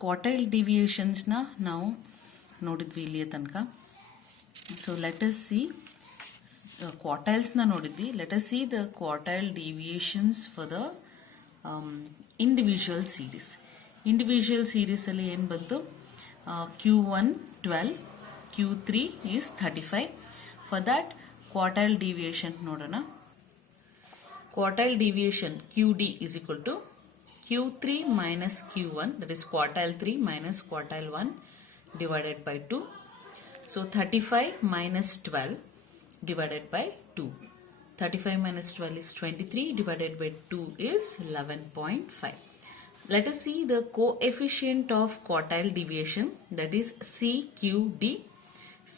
quartile deviations na now ನೋಡಿದ್ವಿ ಇಲ್ಲಿಯ ತನಕ. So let us see quartiles na ನೋಡಿದ್ವಿ. Let us see the quartile deviations for the individual series. Individual series ಅಲ್ಲಿ ಏನು ಬಂತು, Q1 12, Q3 is 35. For that quartile deviation ನೋಡೋಣ. Quartile deviation QD is equal to Q3 minus Q1, that is quartile 3 minus quartile 1 divided by 2. So 35 minus 12 divided by 2. 35 minus 12 is 23 divided by 2 is 11.5. Let us see the coefficient of quartile deviation, that is CQD.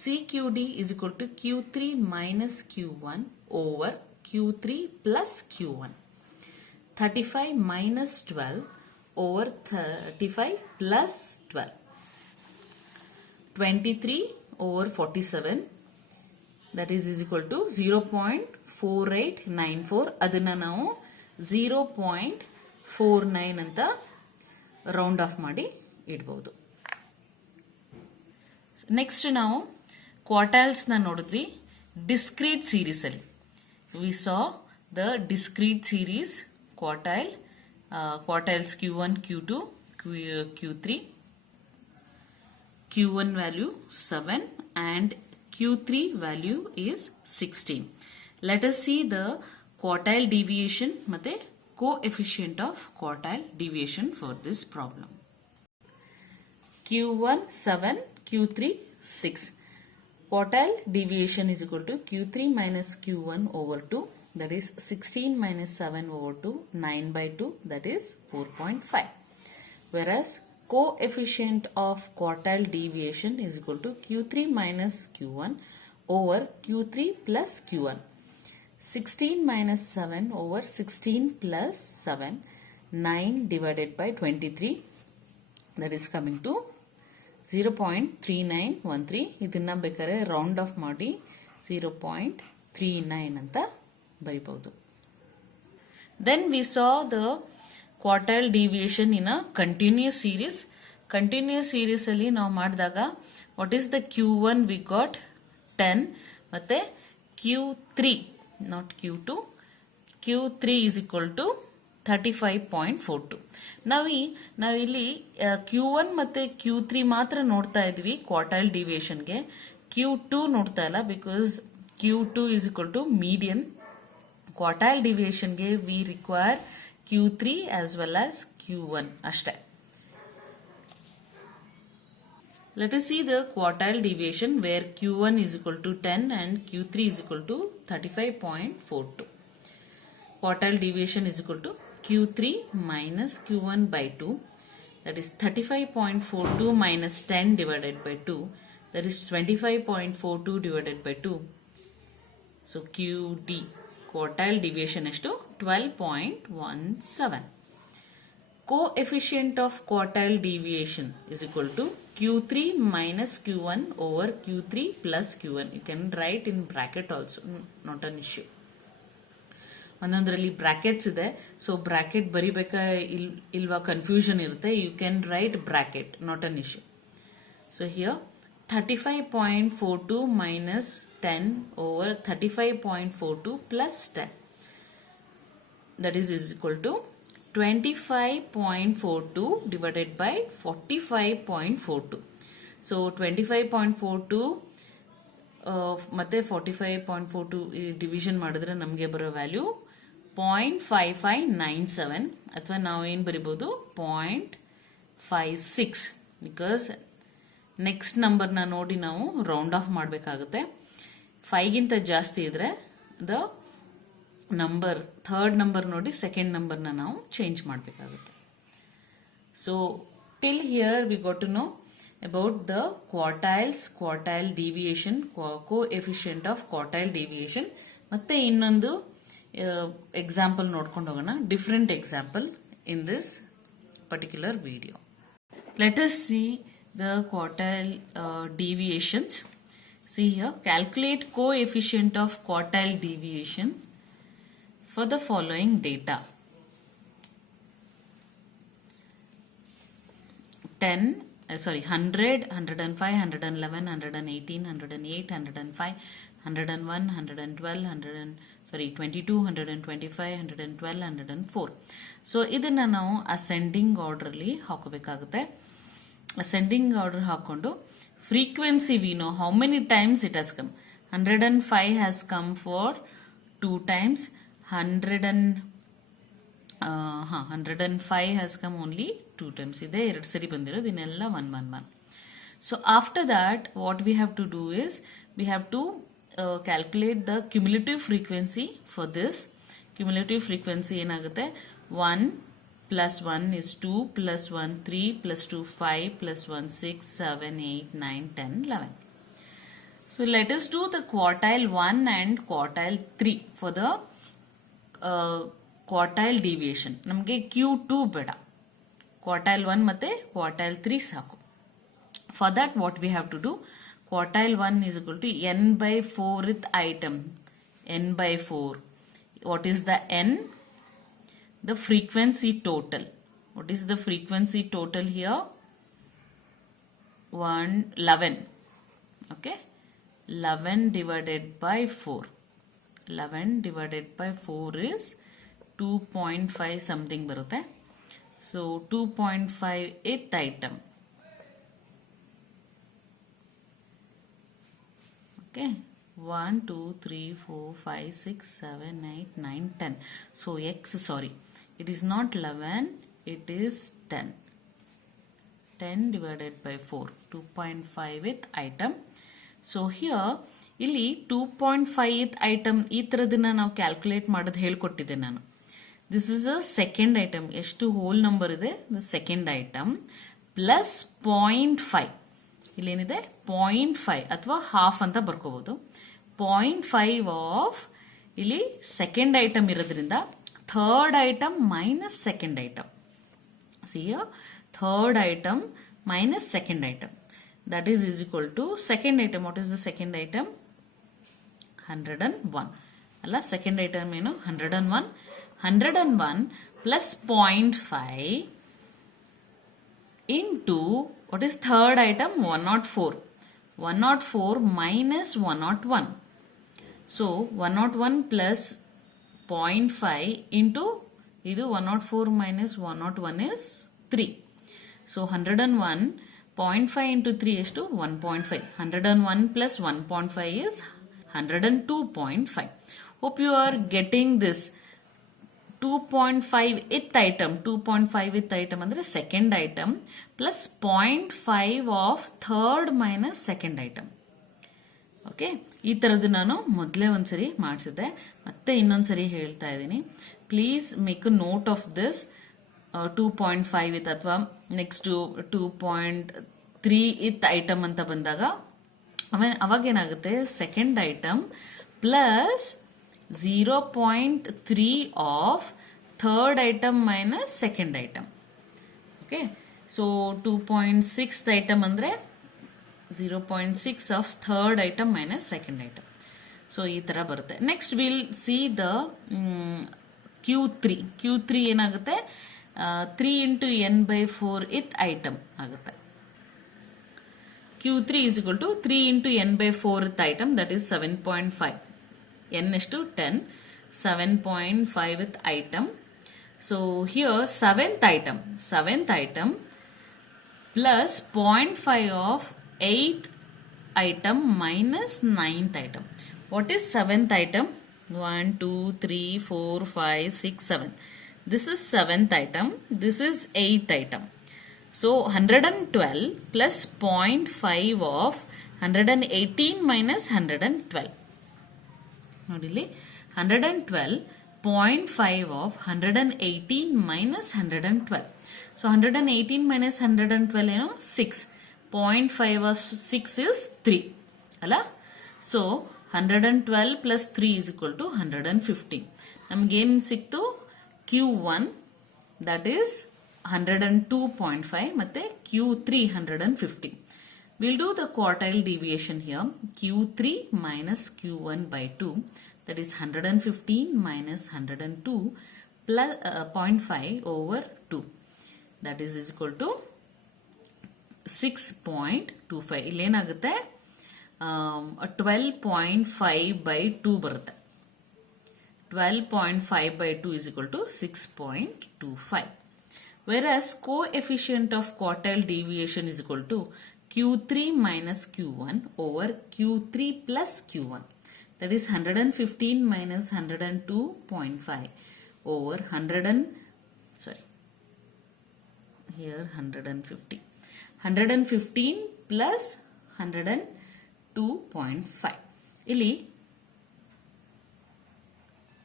CQD is equal to Q3 minus Q1 over Q3 plus Q1. 35 minus 12 over 35 plus 12. 23 over 47, that is equal to 0.4894. ಅದನ್ನ ನಾವು 0.49 ಅಂತ round off ಮಾಡಿ ಇಡಬಹುದು. Next ನಾವು quartiles ನ ನೋಡಿದ್ವಿ discrete series ಅಲ್ಲಿ. We saw the discrete series quartile, quartiles Q1, Q2, Q3, Q1 value 7 and Q3 value is 16. Let us see the quartile deviation ಮತ್ತೆ coefficient of quartile deviation for this problem. Q1 7, Q3 6. Quartile deviation is equal to Q3 minus Q1 over 2. That is 16 minus 7 over 2, 9 by 2, that is 4.5. Whereas coefficient of quartile deviation is equal to Q3 minus Q1 over Q3 plus Q1. 16 minus 7 over 16 plus 7, 9 divided by 23, that is coming to 0.3913. ಇದನ್ನ ಬೇಕಾದ್ರೆ round off ಮಾಡಿ 0.39 ಅಂತ ಬರಿಬಹುದು. Then we saw the quartile deviation in a continuous series. Continuous series ಅಲ್ಲಿ ನಾವು ಮಾಡಿದಾಗ what is the Q1 we got 10 ಮತ್ತೆ Q3 not Q2, Q3 is equal to 35.42. ನಾವಿಲ್ಲಿ Q1 ಮತ್ತೆ Q3 ಮಾತ್ರ ನೋಡ್ತಾ ಇದ್ವಿ ಕ್ವಾರ್ಟೈಲ್ ಡಿವಿಯೇಷನ್ಗೆ. Q2 ನೋಡ್ತಾ ಇಲ್ಲ because Q2 is equal to median. Quartile deviation ಗೆ we require Q3 as well as Q1 ಅಷ್ಟೇ. Let us see the quartile deviation where Q1 is equal to 10 and Q3 is equal to 35.42. Quartile deviation is equal to Q3 minus Q1 by 2, that is 35.42 minus 10 divided by 2, that is 25.42 divided by 2. So QD quartile deviation is to 12.17. Coefficient of quartile deviation is equal to Q3 minus Q1 over Q3 plus Q1. You can write in bracket also, not an issue. ಒಂದೊಂದರಲ್ಲಿ brackets ಇದೆ, so bracket ಬರಿಬೇಕಾ ಇಲ್ವಾ confusion ಇರುತ್ತೆ. You can write bracket, not an issue. So here 35.42 minus 10 over 35.42 plus 10, that is equal to 25.42 divided by 45.42. So 25.42 ಮತ್ತೆ 45.42 division ಮಾಡಿದ್ರೆ ನಮಗೆ ಬರೋ value 0.5597 ಅಥವಾ ನಾವು ಏನು ಬರಿಬಹುದು 0.56, ಬಿಕಾಸ್ ನೆಕ್ಸ್ಟ್ ನಂಬರ್ನ ನೋಡಿ ನಾವು ರೌಂಡ್ ಆಫ್ ಮಾಡಬೇಕಾಗುತ್ತೆ. 5 ಗಿಂತ ಜಾಸ್ತಿ ಇದ್ರೆ ದ ನಂಬರ್ ಥರ್ಡ್ ನಂಬರ್ ನೋಡಿ ಸೆಕೆಂಡ್ ನಂಬರ್ನ ನಾವು ಚೇಂಜ್ ಮಾಡಬೇಕಾಗುತ್ತೆ. So till here we got to know about the quartiles, quartile deviation, coefficient of quartile deviation. ಮತ್ತೆ ಇನ್ನೊಂದು ಎಕ್ಸಾಂಪಲ್ ನೋಡ್ಕೊಂಡು ಹೋಗೋಣ, different example in this particular video. Let us see the quartile deviations. See here, calculate coefficient of quartile deviation for the following data. 100, 105, 111, 118, 108, 105, 101, 112, 22, 125, 112, 104. So ಇದನ್ನ ನಾವು ascending order ಅಲ್ಲಿ ಹಾಕೋಬೇಕಾಗುತ್ತೆ. Ascending order ಹಾಕೊಂಡು frequency we know how many times it has come. 105 has come for 2 times. 105 has come only 2 times. Ide ಎರಡು ಸರಿ ಬಂದಿರೋದು, ಇನ್ನೆಲ್ಲ 1 1 1. So after that what we have to do is we have to calculate the cumulative frequency for this. Cumulative frequency ಏನಾಗುತ್ತೆ, 1 plus 1 is 2 plus 1 3 plus 2 5 plus 1 6 7 8 9 10 11. So let us do the quartile 1 and quartile 3 for the quartile deviation. ನಮಗೆ Q2 ಬೇಡ, quartile 1 ಮತ್ತೆ quartile 3 ಸಾಕು. For that what we have to do, quartile 1 is equal to n by 4th item, n by 4. What is the n? The frequency total. What is the frequency total here? 11. Okay, 11 divided by 4. 11 divided by 4 is 2.5 something barutte. So 2.5 th item. Okay, 1 2 3 4 5 6 7 8 9 10. So it is not 11, it is 10. 10 divided by 4, 2.5th item. So here ಇಲ್ಲಿ 2.5th item ಈ ತರದನ್ನ ನಾವು calculate ಮಾಡೋದು ಹೇಳ್ಕೊಟ್ಟಿದ್ದೆ ನಾನು. This is a second item. ಎಷ್ಟು whole number ಇದೆ, second item plus 0.5. ಇಲ್ಲೇನಿದೆ 0.5 ಅಥವಾ half ಅಂತ ಬರ್ಕೋಬಹುದು. 0.5 of ಇಲ್ಲಿ ಸೆಕೆಂಡ್ ಐಟಮ್ ಇರೋದ್ರಿಂದ third item minus second item. See here, third item minus second item. That is equal to second item. What is the second item? 101. Alla, second item ಏನು 101. 101 plus 0.5 into what is third item? 104. 104 minus 101. So 101 plus 0.5 into ಇದು 104 minus 101 is 3. So 101 0.5 into 3 ಎಷ್ಟು 1.5. 101 plus 1.5 is 102.5. Hope you are getting this. 2.5 ith item. 2.5 ith item ಅಂದ್ರೆ second item plus 0.5 of third minus second item. Okay, ಈ ತರದ್ದು ನಾನು ಮೊದಲೇ ಒಂದ್ಸರಿ ಮಾಡಿಸಿದ್ದೆ, ಮತ್ತೆ ಇನ್ನೊಂದ್ಸರಿ ಹೇಳ್ತಾ ಇದ್ದೀನಿ. Please make a note of this. 2.5 ಇತ್ ಅಥವಾ ನೆಕ್ಸ್ಟ್ 2.3 ಇತ್ ಐಟಮ್ ಅಂತ ಬಂದಾಗ ಅವಾಗ ಏನಾಗುತ್ತೆ, second item plus 0.3 of third item minus second item. Okay, so 2.6 item ಅಂದ್ರೆ 0.6 of third item minus second item. So ಈ ತರ ಬರುತ್ತೆ. Next will see the Q3. Q3 ಏನಾಗುತ್ತೆ, 3 into n by 4 ith item ಆಗುತ್ತೆ. Q3 is equal to 3 into n by 4 ith item, that is 7.5. n is to 10, 7.5 ith item. So here seventh item plus 0.5 of 8th item minus 9th item. What is 7th item? 1 2 3 4 5 6 7. This is 7th item, this is 8th item. So 112 plus 0.5 of 118 minus 112. Nodili 112 0.5 of 118 minus 112. So 118 minus 112 ಏನು 6. 0.5 of 6 is 3. Alla? So 112 plus 3 is equal to 115. ನಮಗೇನು ಸಿಕ್ತು, Q1 that is 102.5 ಮತ್ತೆ Q3 150. We'll do the quartile deviation here. Q3 minus Q1 by 2, that is 115 minus 102 plus 0.5 over 2. That is equal to 6.25. ಇಲ್ಲೇನಾಗುತ್ತೆ 12.5/2 ಬರುತ್ತೆ. 12.5/2 is equal to 6.25. Whereas coefficient of quartile deviation is equal to Q3 minus Q1 over Q3 plus Q1. That is 115 minus 102.5 over 115 plus 102.5. ಇಲ್ಲಿ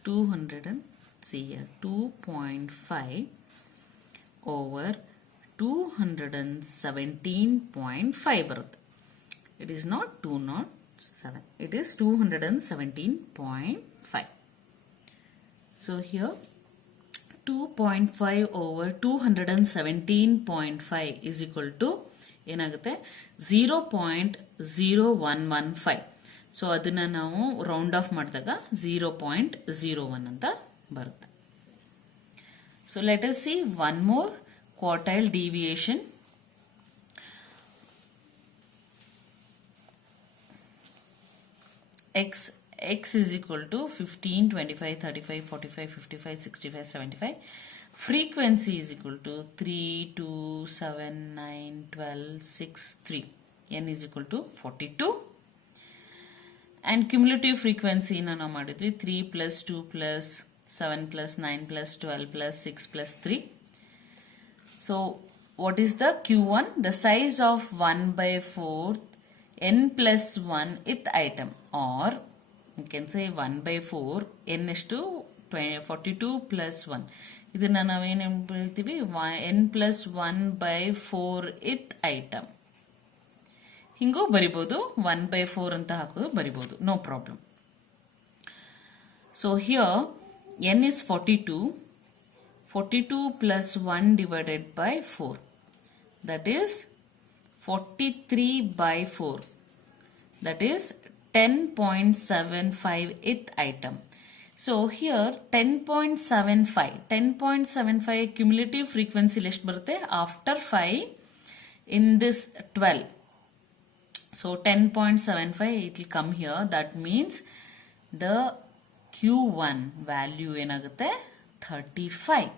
2.5 over 217.5 ಬರುತ್ತೆ. It is not 207. It is 217.5. So here 2.5 over 217.5 is equal to ಏನಾಗುತ್ತೆ 0.0115. So ಅದನ್ನ ನಾವು round of ಮಾಡಿದಾಗ 0.01 ಅಂತ ಬರುತ್ತೆ. So let us see one more quartile deviation. X is equal to 15, 25, 35, 45, 55, 65, 75. Frequency is equal to 3, 2, 7, 9, 12, 6, 3. N is equal to 42. And cumulative frequency ನಾವು ಮಾಡಿದ್ವಿ 3 plus 2 plus 7 plus 9 plus 12 plus 6 plus 3. So what is the Q1? The size of 1/4 n plus 1 ith item, or you can say 1/4 n is to 42 plus 1. ಇದನ್ನ ನಾವೇನು ಹೇಳ್ತೀವಿ n plus 1/4 ith item. ಹಿಂಗೂ ಬರಿಬಹುದು 1/4 ಅಂತ ಹಾಕೋದು ಬರಿಬಹುದು, no problem. So here n is 42 plus 1 divided by 4, that is 43/4, that is 10.75 ith item. So here 10.75 cumulative frequency ಎಷ್ಟು ಬರುತ್ತೆ after 5 in this 12. So 10.75 it will come here. That means the Q1 value ಏನಾಗುತ್ತೆ 35.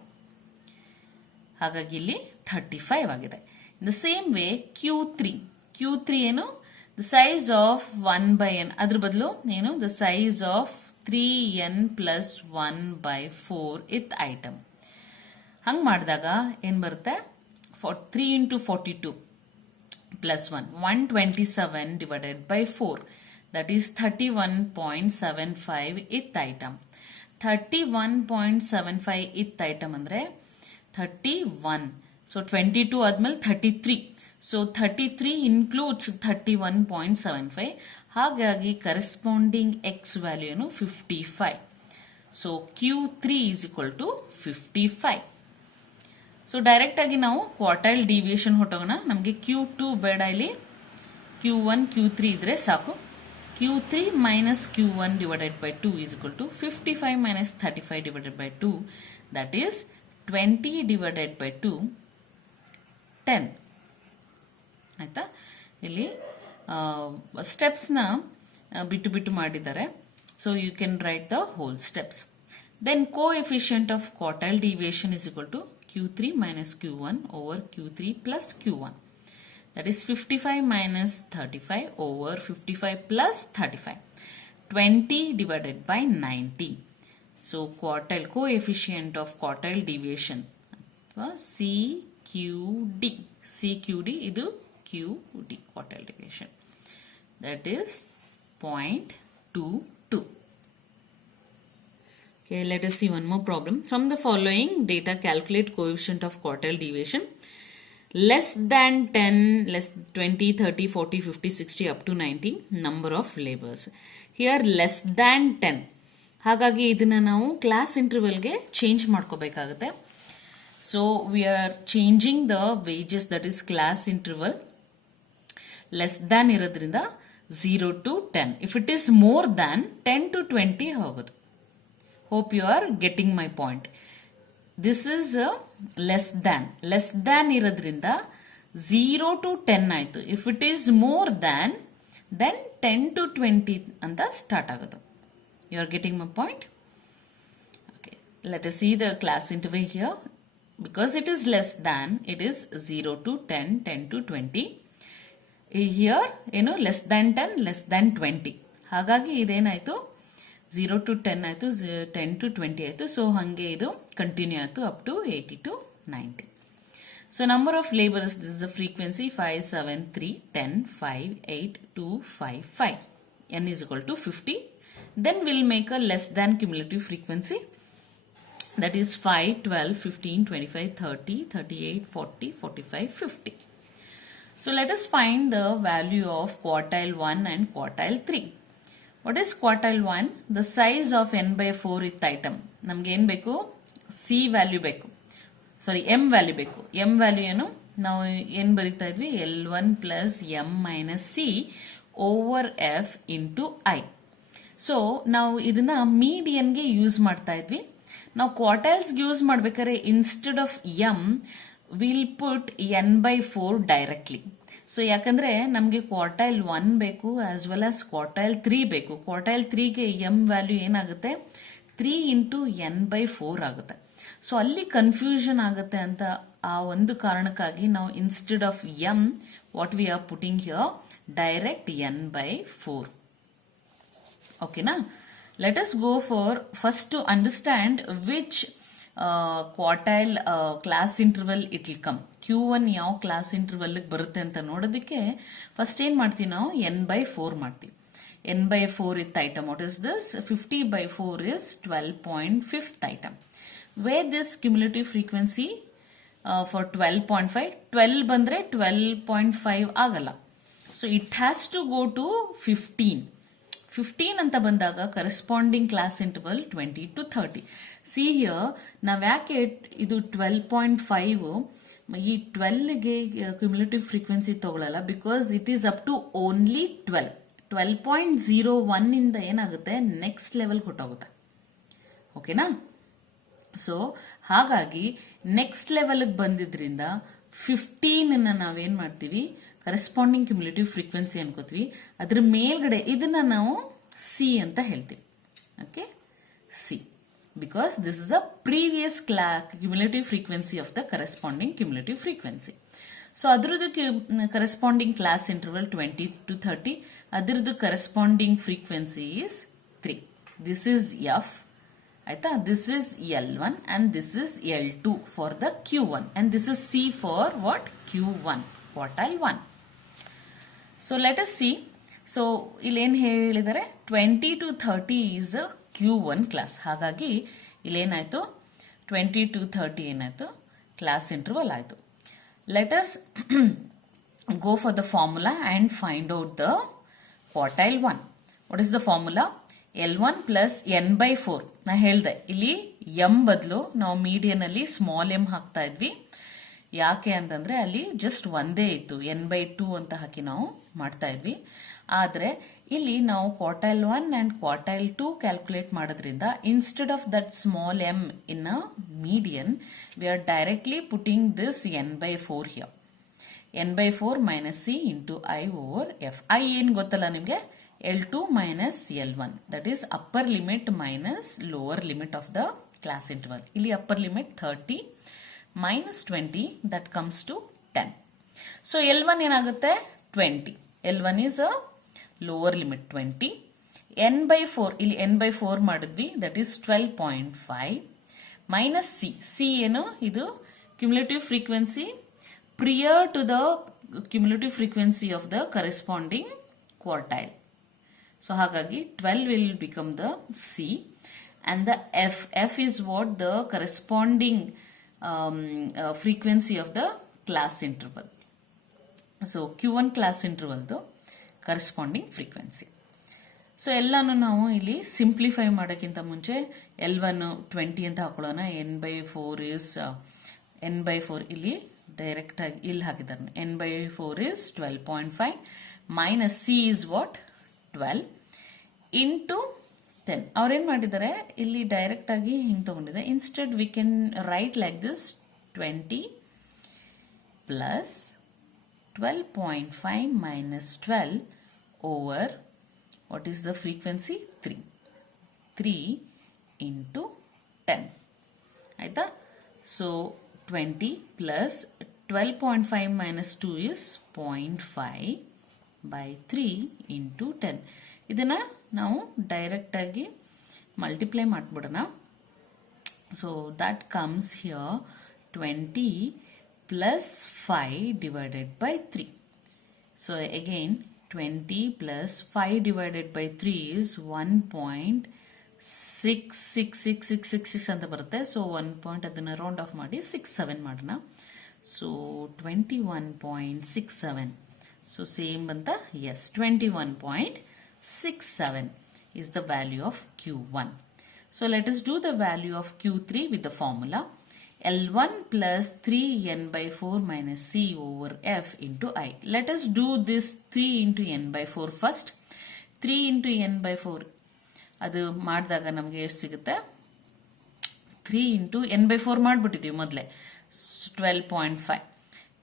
ಹಾಗಾಗಿ ಇಲ್ಲಿ 35 ಆಗಿದೆ. In the same way Q3 ಏನು the size of 1/n, ಅದ್ರ ಬದಲು ಏನು the size of 3n plus 1/4 ith item. ಹಂಗ್ ಮಾಡಿದಾಗ ಏನ್ ಬರುತ್ತೆ 3 into 42 plus 1, 127 divided by 4, that is 31.75 ith item. 31.75 ith item ಅಂದ್ರೆ 31. So 22 ಆದ್ಮೇಲೆ 33. So 33 includes 31.75. ಹಾಗಾಗಿ corresponding x value ಏನು 55. So Q3 is equal to 55. So direct ಆಗಿ ನಾವು ಕ್ವಾರ್ಟೈಲ್ ಡಿವಿಯೇಷನ್ ಹೊಟ್ಟೋಗೋಣ. ನಮಗೆ Q2 ಬೇಡ, ಇಲ್ಲಿ Q1 Q3 ಇದ್ರೆ ಸಾಕು. Q3 minus Q1 divided by 2 is equal to 55 minus 35 divided by 2, that is 20 divided by 2, 10. ಆಯ್ತಾ? ಇಲ್ಲಿ ಸ್ಟೆಪ್ಸ್ನ ಬಿಟ್ಟು ಬಿಟ್ಟು ಮಾಡಿದ್ದಾರೆ. So you can write the whole steps. Then coefficient of quartile deviation is equal to Q3 minus Q1 over Q3 plus Q1. That is 55 minus 35 over 55 plus 35. 20 divided by 90. So quartile coefficient of quartile deviation CQD. CQD idu QD quartile deviation. That is 0.22. Okay, let us see one more problem. From the following data, calculate coefficient of quartile deviation. Less than 10, less 20, 30, 40, 50, 60 up to 90 number of labors. Here less than 10. ಹಾಗಾಗಿ ಇದನ್ನ ನಾವು class ಇಂಟರ್ವಲ್ಗೆ change ಮಾಡ್ಕೋಬೇಕಾಗುತ್ತೆ. So we are changing the wages, that is class interval. Less than ಇರೋದ್ರಿಂದ 0 to 10. If it is more than 10 to 20 ಹೋಗೋದು. Hope you are getting my point. This is less than. Less than ಇರೋದ್ರಿಂದ 0 to 10 ಆಯ್ತು. If it is more than 10 to 20 ಅಂತ start ಆಗೋದು. You are getting my point? Okay, let us see the class interval here. Because it is less than, it is 0 to 10, 10 to 20. Here ಏನು less than 10, less than 20. ಹಾಗಾಗಿ ಇದೇನಾಯ್ತು, 0 to 10 ಆಯ್ತು, 10 to 20 ಆಯ್ತು. So ಹಂಗೆ ಇದು continue ಆಯ್ತು up to 80 to 90. So number of laborers, this is the frequency 5, 7, 3, 10, 5, 8, 2, 5, 5. N is equal to 50. Then we'll make a less than cumulative frequency. That is 5, 12, 15, 25, 30, 38, 40, 45, 50. So let us find the value of quartile 1 and quartile 3. What is quartile 1? The size of n by 4 ith item. ನಮ್ಗೆ ಏನ್ ಬೇಕು? C value ಬೇಕು. ಸಾರಿ, m value ಬೇಕು. m value ಏನು? ನಾವು ಏನ್ ಬರೀತಾ ಇದ್ವಿ? L1 plus m minus C over F into I. So ನಾವು ಇದನ್ನ ಮೀಡಿಯನ್ಗೆ ಯೂಸ್ ಮಾಡ್ತಾ ಇದ್ವಿ. ನಾವು ಕ್ವಾರ್ಟೈಲ್ಸ್ಗೆ ಯೂಸ್ ಮಾಡ್ಬೇಕಾದ್ರೆ instead of m will put n by 4 directly. So ಯಾಕಂದ್ರೆ ನಮಗೆ ಕ್ವಾರ್ಟೈಲ್ 1 ಬೇಕು ಆಸ್ ವೆಲ್ ಆಸ್ ಕ್ವಾರ್ಟೈಲ್ 3 ಬೇಕು. ಕ್ವಾರ್ಟೈಲ್ 3ಗೆ m ವ್ಯಾಲ್ಯೂ ಏನಾಗುತ್ತೆ? 3 ಇಂಟು n by 4 ಆಗುತ್ತೆ. ಸೊ ಅಲ್ಲಿ ಕನ್ಫ್ಯೂಷನ್ ಆಗುತ್ತೆ ಅಂತ ಆ ಒಂದು ಕಾರಣಕ್ಕಾಗಿ ನಾವು instead of m what we are putting here direct n by 4. ಓಕೆನಾ? Let us go for first to understand which quartile class interval it will come. Q1 ಯಾವ ಕ್ಲಾಸ್ ಇಂಟರ್ವಲ್ ಬರುತ್ತೆ ಅಂತ ನೋಡೋದಕ್ಕೆ ಫಸ್ಟ್ ಏನ್ ಮಾಡ್ತೀವಿ ನಾವು? n by 4 ಮಾಡ್ತೀವಿ. n by 4 ith item. What is this? 50 by 4 is 12.5th item. Where this cumulative frequency for 12.5, 12 ಬಂದ್ರೆ 12.5 ಆಗಲ್ಲ. So it has to go to 15. 15 ಅಂತ ಬಂದಾಗ corresponding class interval 20 to 30. See here ನಾವ್ ಯಾಕೆ ಇದು 12.5 ಈ 12ಗೆ ಕ್ಯುಮುಲೇಟಿವ್ ಫ್ರೀಕ್ವೆನ್ಸಿ ತಗೊಳ್ಳಲ್ಲ? Because it is up to only 12. 12.01 ಇಂದ ಏನಾಗುತ್ತೆ? ನೆಕ್ಸ್ಟ್ ಲೆವೆಲ್ ಕೊಟ್ಟೋಗುತ್ತೆ. ಓಕೆನಾ? ಸೊ ಹಾಗಾಗಿ ನೆಕ್ಸ್ಟ್ ಲೆವೆಲ್ ಬಂದಿದ್ರಿಂದ 15 ನಾವೇನ್ ಮಾಡ್ತೀವಿ? ಕರೆಸ್ಪಾಂಡಿಂಗ್ ಕ್ಯುಮುಲೇಟಿವ್ ಫ್ರೀಕ್ವೆನ್ಸಿ ಅನ್ಕೋತೀವಿ. ಅದ್ರ ಮೇಲ್ಗಡೆ ಇದನ್ನ ನಾವು ಸಿ ಅಂತ ಹೇಳ್ತೀವಿ. Okay, C, because this is a previous cumulative frequency of the corresponding cumulative frequency. So ಅದ್ರದ್ದು ಕರೆಸ್ಪಾಂಡಿಂಗ್ ಕ್ಲಾಸ್ ಇಂಟರ್ವಲ್ 20 to 30. ಅದ್ರದ್ದು corresponding frequency is 3. This is F ಆಯ್ತಾ? This is L1 and this is L2 for the Q1 and this is C for what? Q1, quartile 1. So let us see. So ಇಲ್ಲೇನ್ ಹೇಳಿದರೆ 20 to 30 is a Q1 class. ಹಾಗಾಗಿ ಇಲ್ಲೇನಾಯ್ತು? 20 to 30 ಏನಾಯ್ತು? Class interval ಆಯ್ತು. Let us go for the formula and find out the quartile 1. What is the formula? L1 plus n by 4. ನಾ ಹೇಳ್ದೆ ಇಲ್ಲಿ m ಬದಲು ನಾವು ಮೀಡಿಯನ್ ಅಲ್ಲಿ ಸ್ಮಾಲ್ m ಹಾಕ್ತಾ ಇದ್ವಿ. ಯಾಕೆ ಅಂತಂದ್ರೆ ಅಲ್ಲಿ ಜಸ್ಟ್ ಒಂದೇ ಇತ್ತು, n by 2 ಅಂತ ಹಾಕಿ ನಾವು ಮಾಡ್ತಾ ಇದ್ವಿ. ಆದ್ರೆ ಇಲ್ಲಿ ನಾವು ಕ್ವಾರ್ಟೈಲ್ 1 ಅಂಡ್ ಕ್ವಾರ್ಟೈಲ್ 2 ಕ್ಯಾಲ್ಕುಲೇಟ್ ಮಾಡೋದ್ರಿಂದ instead of that small m in a median we are directly putting this n by 4 here. n by 4 minus C into I over F. I ಏನ್ ಗೊತ್ತಲ್ಲ ನಿಮ್ಗೆ? L2 minus L1, that is upper limit minus lower limit of the class interval. ಇಲ್ಲಿ upper limit 30 minus 20, that comes to 10. So L1 ಏನಾಗುತ್ತೆ? 20. L1 is a lower limit 20. n by 4, ಇಲ್ಲಿ n by 4 ಮಾಡಿದ್ವಿ, that is 12.5 minus C. C ಏನು? ಇದು cumulative frequency prior to the cumulative frequency of the corresponding quartile. So ಹಾಗಾಗಿ 12 will become the C and the F. F is what? The corresponding frequency of the class interval. So Q1 class interval the corresponding frequency. So ಎಲ್ಲಾನು ನಾವು ಇಲ್ಲಿ simplify ಮಾಡೋಕ್ಕಿಂತ ಮುಂಚೆ L1 20 ಅಂತ ಹಾಕೊಳ್ಳೋಣ. n by 4 is n by 4 ಇಲ್ಲಿ direct ಆಗಿ ಇಲ್ಲಿ ಹಾಕಿದ್ದಾರೆ. n by 4 is 12.5 minus C is what? 12 into 10. ಅವ್ರೇನ್ ಮಾಡಿದ್ದಾರೆ? ಇಲ್ಲಿ ಡೈರೆಕ್ಟ್ ಆಗಿ ಹಿಂಗ್ ತಗೊಂಡಿದೆ. Instead we can write like this 20 plus 12.5 minus 12 over, what is the frequency? 3. 3 into 10. Aita? So 20 plus 12.5 minus 2 is 0.5 by 3 into 10. ಇದನ್ನ ನಾವು ಡೈರೆಕ್ಟ್ ಆಗಿ multiply ಮಾಡ್ಬಿಡೋಣ. So that comes here 20 plus 5 divided by 3. So again 20 plus 5 divided by 3 is 1.66666 ಅಂತ ಬರುತ್ತೆ. So 1 point ಅದನ್ನ round off ಮಾಡಿ 67 ಮಾಡೋಣ. So 21.67. So same ಬಂತ? Yes, 21.67 is the value of Q1. So let us do the value of Q3 with the formula L1 plus 3n by 4 minus C over F into I. Let us do this 3 into n by 4 first. 3 into n by 4 ಅದು ಮಾಡಿದಾಗ ನಮಗೆ ಎಷ್ಟು ಸಿಗುತ್ತೆ? 3 into n by 4 ಮಾಡಿಬಿಟ್ಟಿದ್ದೀವಿ ಮೊದಲೇ, 12.5.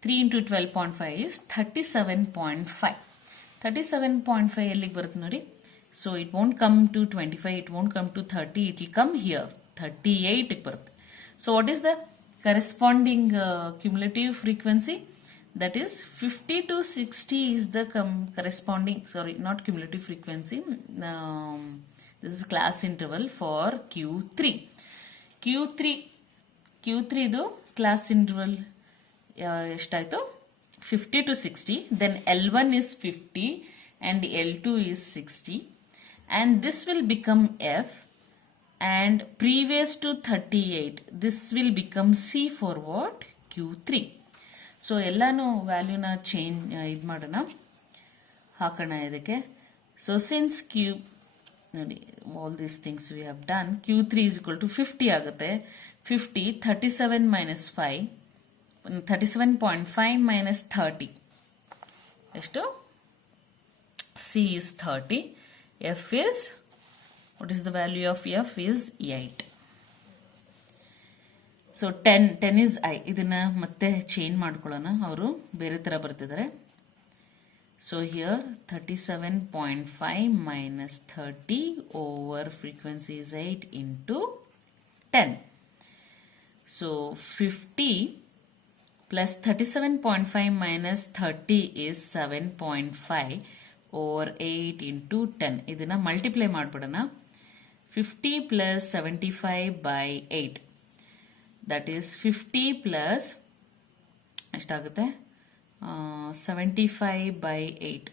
3 into 12.5 is 37.5. 37.5 ಎಲ್ಲಿಗೆ ಬರುತ್ತೆ ನೋಡಿ? So it won't come to 25, it won't come to 30, it will come here, 38 ಗೆ ಬರುತ್ತೆ. So what is the corresponding cumulative frequency? That is 50 to 60 is the corresponding, sorry, not cumulative frequency. This is class interval for Q3. Q3 ಇದು class interval ಎಷ್ಟಾಯ್ತು? 50 to 60. Then L1 is 50 and L2 is 60. And this will become F. And previous to 38, this will become C for what? Q3. So ಎಲ್ಲಾನು ವ್ಯಾಲ್ಯೂನ change ಇದು ಮಾಡೋಣ, ಹಾಕೋಣ ಇದಕ್ಕೆ. So since ನೋಡಿ, all these things we have done. Q3 is equal to 50 ಆಗುತ್ತೆ. 50, 37 minus 5, 37.5 minus 30. ಎಷ್ಟು? C is 30. F is, what is the value of F is 8. So 10 is I. ಇದನ್ನ ಮತ್ತೆ ಚೇಂಜ್ ಮಾಡ್ಕೊಳ್ಳೋಣ, ಅವರು ಬೇರೆ ತರ ಬರ್ತಿದ್ದಾರೆ. So here 37.5 minus 30 over frequency is 8 into 10. So 50 plus 37.5 minus 30 is 7.5 over 8 into 10. ಇದನ್ನ multiply ಮಾಡ್ಬಿಡೋಣ. 50 plus 75 by 8. That is 50 plus ಎಷ್ಟಾಗುತ್ತೆ? 75 by 8.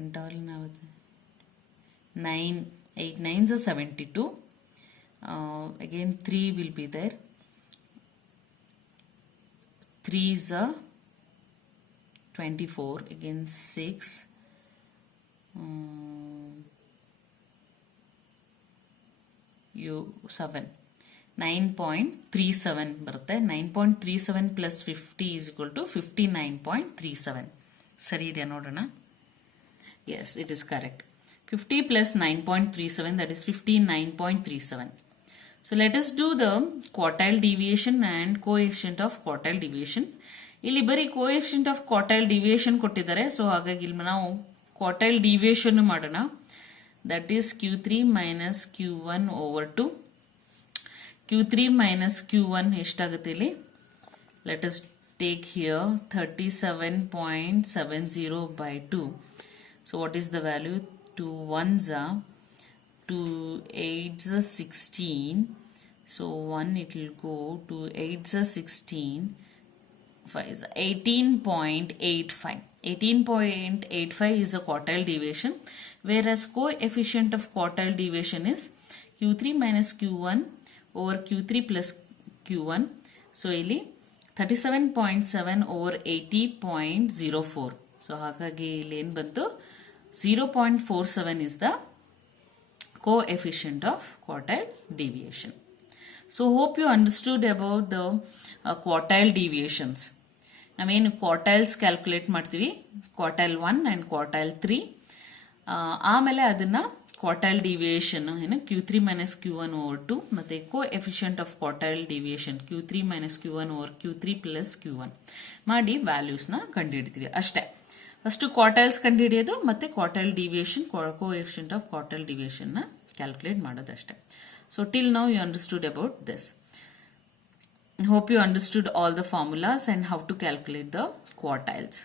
ಎಂಟಾಲ್ ನಾಗುತ್ತೆ 9. 8 9s are 72. Again 3 will be there. 3s are 24. Again 6. 7. 9.37 ಬರುತ್ತೆ. 9.37 plus 50 is equal to 59.37. ಸರಿ ಇದೆಯಾ ನೋಡೋಣ. Yes, it is correct. 50 plus 9.37, that is 59.37. So let us do the quartile deviation and coefficient of quartile deviation. ಇಲ್ಲಿ ಬರೀ coefficient of quartile deviation ಕೊಟ್ಟಿದ್ದಾರೆ. So ಹಾಗಾಗಿ ಇಲ್ಲಿ ನಾವು quartile deviation ಮಾಡೋಣ. That is Q3 minus Q1 over 2. Q3 minus Q1 ಎಷ್ಟಾಗುತ್ತೆ ಇಲ್ಲಿ? Let us take here 37.70 by 2. So what is the value? 2 1s are 2 8s are 16. So 1 it will go, 2 8s are 16. 5 is 18.85. 18.85 is a quartile deviation, whereas coefficient of quartile deviation is Q3 minus Q1 over Q3 plus Q1. So ಇಲ್ಲಿ 37.7 over 80.04. So ಹಾಗಾಗಿ ಇಲ್ಲಿ ಏನು ಬಂತು? 0.47 is the coefficient of quartile deviation. So hope you understood about the quartile deviations. ನಾವೇನು quartiles calculate ಮಾಡ್ತೀವಿ, quartile 1 and quartile 3. ಆಮೇಲೆ ಅದನ್ನ quartile deviation ಏನು Q3 minus Q1 over 2 ಮತ್ತೆ coefficient of quartile deviation Q3 minus Q1 over Q3 plus Q1 ಮಾಡಿ values ನ ಕಂಡುಹಿಡಿತೀವಿ ಅಷ್ಟೇ. First quartiles ಕಂಡುಹಿಡಿಯೋದು ಮತ್ತೆ quartile deviation coefficient of quartile deviation ನ ಕ್ಯಾಲ್ಕುಲೇಟ್ ಮಾಡೋದಷ್ಟೇ. So till now you understood about this. Hope you understood all the formulas and how to calculate the quartiles.